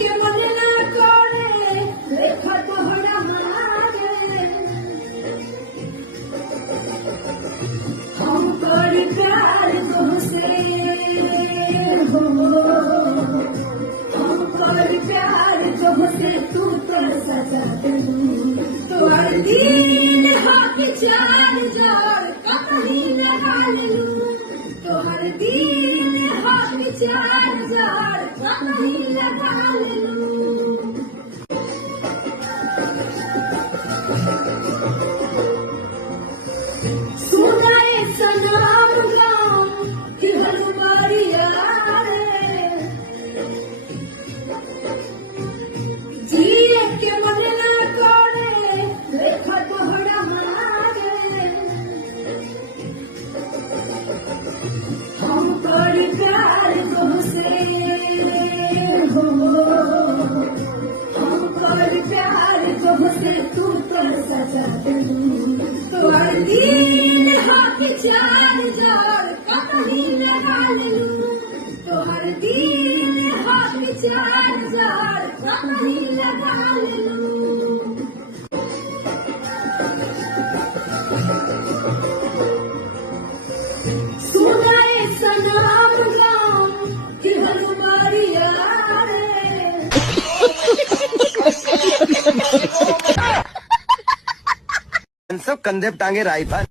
के मन ना करे लेखा तोहरा मारे हम करी प्यार तुमसे हो हम करी प्यार तुमसे तू तो सजा तो हर दिन हाथ चार जोड़ कहीं लगा लूं तो हर दिन हाथ चार जोड़ कहीं लगा लूं सुनाए सनाम गाम कि हमारी यारे जिए के मन ना करे लेखा तोहरा मारे हम करी प्यार तुमसे हो हम करी प्यार तुमसे तू तो सजा तो हर दिन हाथ चार जोड़ कहीं लगा लूं तो हर दिन हाथ चार जोड़ कहीं लगा लूं सुनाए सनाम गाम कि हमारी यारे सब कंधे पे टांगे राई पर